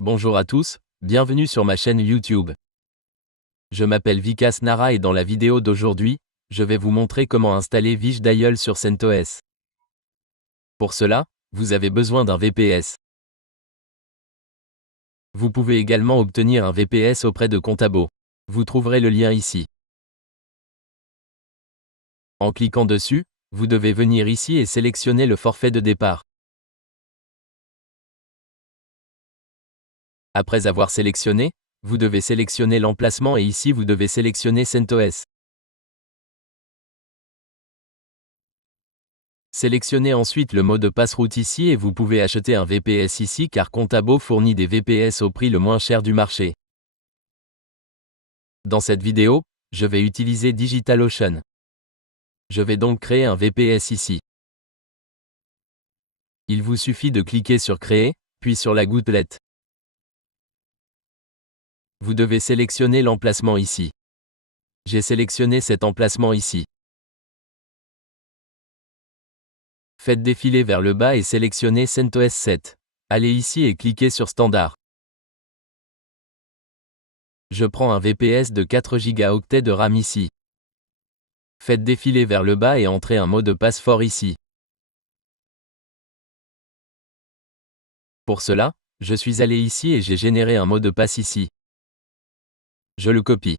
Bonjour à tous, bienvenue sur ma chaîne YouTube. Je m'appelle Vikas Nara et dans la vidéo d'aujourd'hui, je vais vous montrer comment installer VichDial sur CentOS. Pour cela, vous avez besoin d'un VPS. Vous pouvez également obtenir un VPS auprès de Contabo. Vous trouverez le lien ici. En cliquant dessus, vous devez venir ici et sélectionner le forfait de départ. Après avoir sélectionné, vous devez sélectionner l'emplacement et ici vous devez sélectionner CentOS. Sélectionnez ensuite le mot de passe route ici et vous pouvez acheter un VPS ici car Contabo fournit des VPS au prix le moins cher du marché. Dans cette vidéo, je vais utiliser DigitalOcean. Je vais donc créer un VPS ici. Il vous suffit de cliquer sur Créer, puis sur la gouttelette. Vous devez sélectionner l'emplacement ici. J'ai sélectionné cet emplacement ici. Faites défiler vers le bas et sélectionnez CentOS 7. Allez ici et cliquez sur Standard. Je prends un VPS de 4 Go de RAM ici. Faites défiler vers le bas et entrez un mot de passe fort ici. Pour cela, je suis allé ici et j'ai généré un mot de passe ici. Je le copie.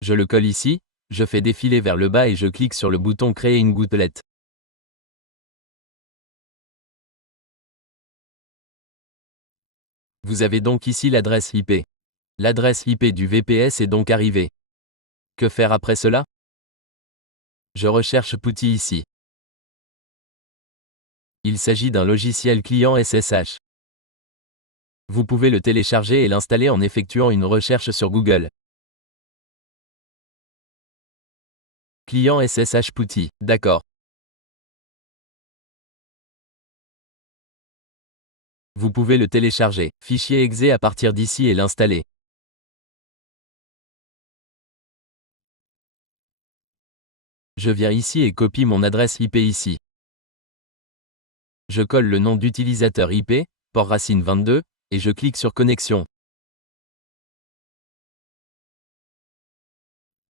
Je le colle ici, je fais défiler vers le bas et je clique sur le bouton Créer une gouttelette. Vous avez donc ici l'adresse IP. L'adresse IP du VPS est donc arrivée. Que faire après cela? Je recherche PuTTY ici. Il s'agit d'un logiciel client SSH. Vous pouvez le télécharger et l'installer en effectuant une recherche sur Google. Client SSH PuTTY, d'accord. Vous pouvez le télécharger, fichier exe à partir d'ici et l'installer. Je viens ici et copie mon adresse IP ici. Je colle le nom d'utilisateur IP, port racine 22, et je clique sur Connexion.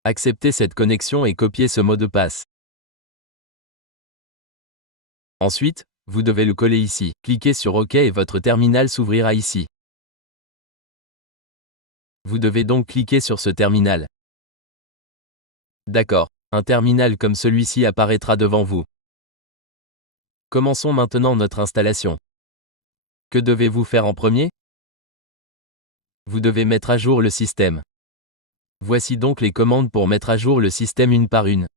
Acceptez cette connexion et copiez ce mot de passe. Ensuite, vous devez le coller ici. Cliquez sur OK et votre terminal s'ouvrira ici. Vous devez donc cliquer sur ce terminal. D'accord, un terminal comme celui-ci apparaîtra devant vous. Commençons maintenant notre installation. Que devez-vous faire en premier? Vous devez mettre à jour le système. Voici donc les commandes pour mettre à jour le système une par une.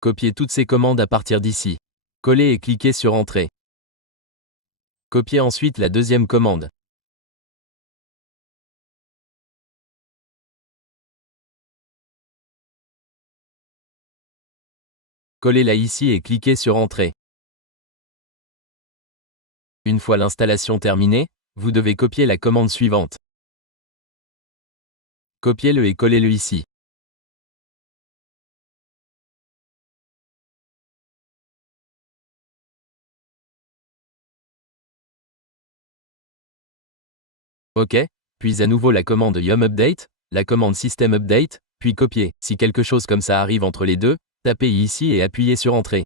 Copiez toutes ces commandes à partir d'ici. Collez et cliquez sur Entrée. Copiez ensuite la deuxième commande. Collez-la ici et cliquez sur Entrée. Une fois l'installation terminée, vous devez copier la commande suivante. Copiez-le et collez-le ici. OK, puis à nouveau la commande yum update, la commande system update, puis copier. Si quelque chose comme ça arrive entre les deux, tapez ici et appuyez sur Entrée.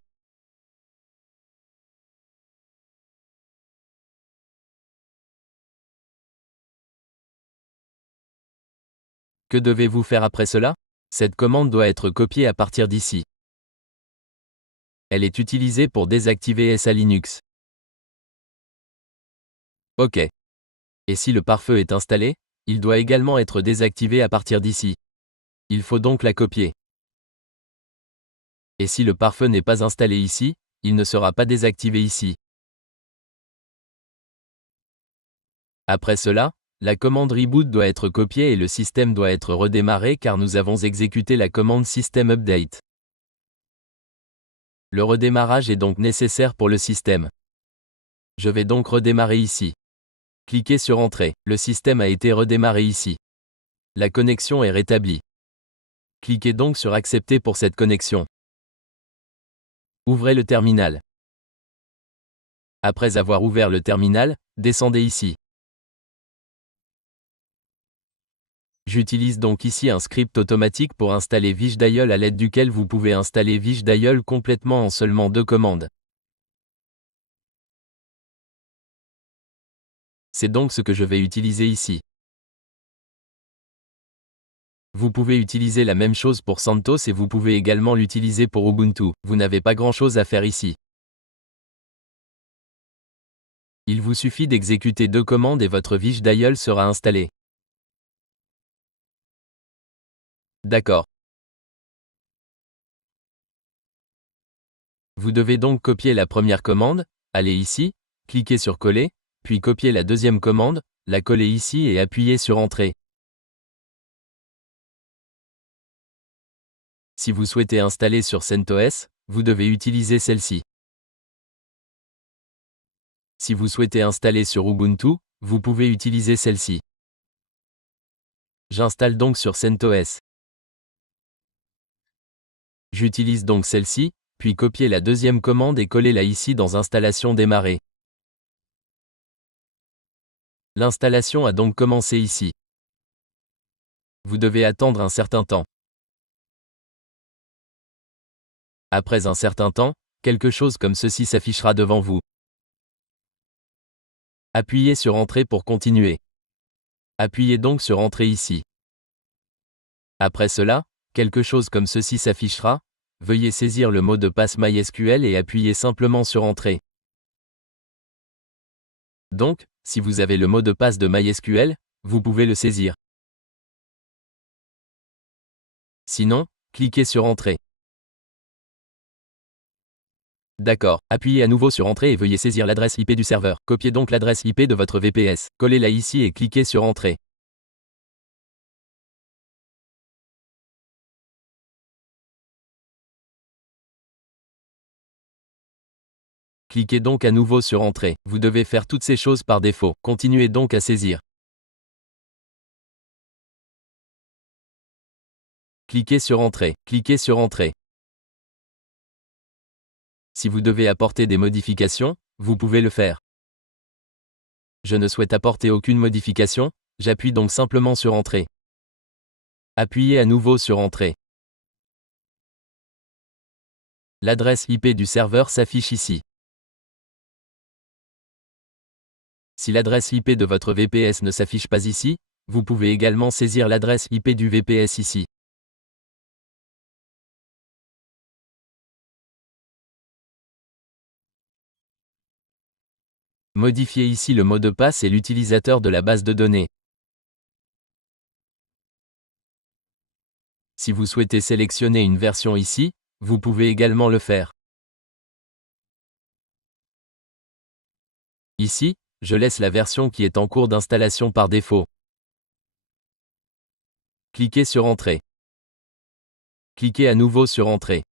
Que devez-vous faire après cela? Cette commande doit être copiée à partir d'ici. Elle est utilisée pour désactiver SA Linux. OK. Et si le pare-feu est installé, il doit également être désactivé à partir d'ici. Il faut donc la copier. Et si le pare-feu n'est pas installé ici, il ne sera pas désactivé ici. Après cela, la commande reboot doit être copiée et le système doit être redémarré car nous avons exécuté la commande system update. Le redémarrage est donc nécessaire pour le système. Je vais donc redémarrer ici. Cliquez sur Entrée. Le système a été redémarré ici. La connexion est rétablie. Cliquez donc sur Accepter pour cette connexion. Ouvrez le terminal. Après avoir ouvert le terminal, descendez ici. J'utilise donc ici un script automatique pour installer VishDial à l'aide duquel vous pouvez installer VishDial complètement en seulement 2 commandes. C'est donc ce que je vais utiliser ici. Vous pouvez utiliser la même chose pour CentOS et vous pouvez également l'utiliser pour Ubuntu. Vous n'avez pas grand-chose à faire ici. Il vous suffit d'exécuter 2 commandes et votre VishDial sera installé. D'accord. Vous devez donc copier la première commande, aller ici, cliquez sur Coller, puis copier la deuxième commande, la coller ici et appuyer sur Entrée. Si vous souhaitez installer sur CentOS, vous devez utiliser celle-ci. Si vous souhaitez installer sur Ubuntu, vous pouvez utiliser celle-ci. J'installe donc sur CentOS. J'utilise donc celle-ci, puis copier la deuxième commande et coller-la ici dans Installation démarrer. L'installation a donc commencé ici. Vous devez attendre un certain temps. Après un certain temps, quelque chose comme ceci s'affichera devant vous. Appuyez sur Entrée pour continuer. Appuyez donc sur Entrée ici. Après cela, quelque chose comme ceci s'affichera. Veuillez saisir le mot de passe MySQL et appuyez simplement sur Entrée. Donc, si vous avez le mot de passe de MySQL, vous pouvez le saisir. Sinon, cliquez sur Entrée. D'accord. Appuyez à nouveau sur Entrée et veuillez saisir l'adresse IP du serveur. Copiez donc l'adresse IP de votre VPS. Collez-la ici et cliquez sur Entrée. Cliquez donc à nouveau sur Entrée. Vous devez faire toutes ces choses par défaut. Continuez donc à saisir. Cliquez sur Entrée. Cliquez sur Entrée. Si vous devez apporter des modifications, vous pouvez le faire. Je ne souhaite apporter aucune modification, j'appuie donc simplement sur Entrée. Appuyez à nouveau sur Entrée. L'adresse IP du serveur s'affiche ici. Si l'adresse IP de votre VPS ne s'affiche pas ici, vous pouvez également saisir l'adresse IP du VPS ici. Modifiez ici le mot de passe et l'utilisateur de la base de données. Si vous souhaitez sélectionner une version ici, vous pouvez également le faire. Ici, je laisse la version qui est en cours d'installation par défaut. Cliquez sur Entrée. Cliquez à nouveau sur Entrée.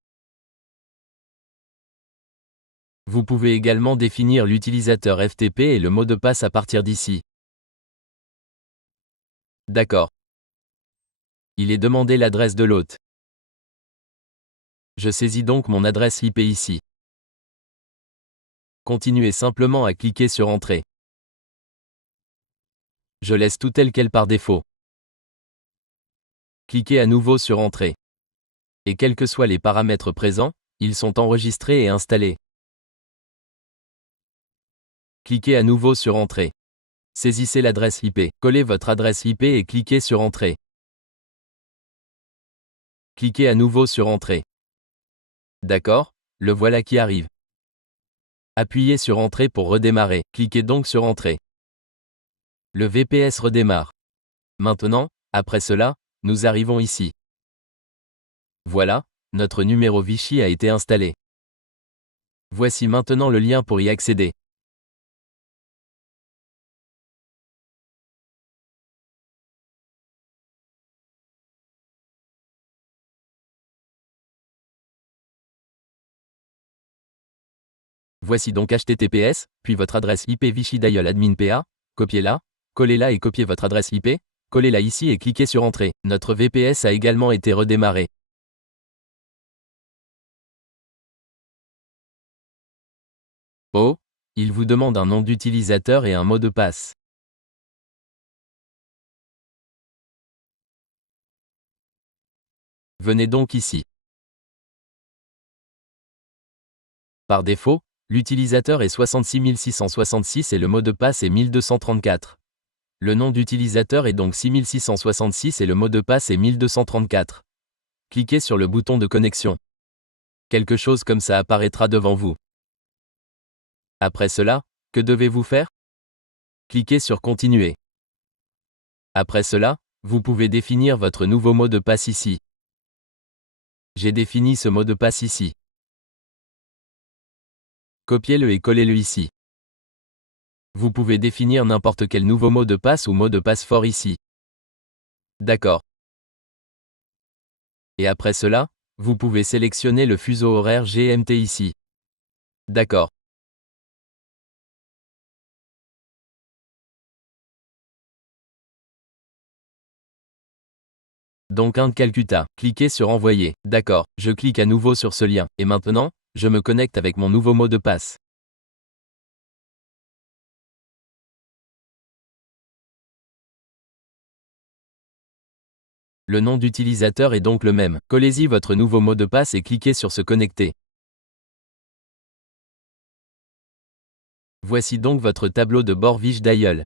Vous pouvez également définir l'utilisateur FTP et le mot de passe à partir d'ici. D'accord. Il est demandé l'adresse de l'hôte. Je saisis donc mon adresse IP ici. Continuez simplement à cliquer sur Entrée. Je laisse tout tel quel par défaut. Cliquez à nouveau sur Entrée. Et quels que soient les paramètres présents, ils sont enregistrés et installés. Cliquez à nouveau sur Entrée. Saisissez l'adresse IP. Collez votre adresse IP et cliquez sur Entrée. Cliquez à nouveau sur Entrée. D'accord, le voilà qui arrive. Appuyez sur Entrée pour redémarrer. Cliquez donc sur Entrée. Le VPS redémarre. Maintenant, après cela, nous arrivons ici. Voilà, notre numéro Vichy a été installé. Voici maintenant le lien pour y accéder. Voici donc HTTPS, puis votre adresse IP VichiDial admin PA, copiez-la, collez-la et copiez votre adresse IP, collez-la ici et cliquez sur Entrée. Notre VPS a également été redémarré. Oh, il vous demande un nom d'utilisateur et un mot de passe. Venez donc ici. Par défaut, l'utilisateur est 66 666 et le mot de passe est 1234. Le nom d'utilisateur est donc 6666 et le mot de passe est 1234. Cliquez sur le bouton de connexion. Quelque chose comme ça apparaîtra devant vous. Après cela, que devez-vous faire? Cliquez sur Continuer. Après cela, vous pouvez définir votre nouveau mot de passe ici. J'ai défini ce mot de passe ici. Copiez-le et collez-le ici. Vous pouvez définir n'importe quel nouveau mot de passe ou mot de passe fort ici. D'accord. Et après cela, vous pouvez sélectionner le fuseau horaire GMT ici. D'accord. Donc Inde Calcutta. Cliquez sur Envoyer. D'accord, je clique à nouveau sur ce lien. Et maintenant, je me connecte avec mon nouveau mot de passe. Le nom d'utilisateur est donc le même. Collez-y votre nouveau mot de passe et cliquez sur Se connecter. Voici donc votre tableau de bord Wish Dial.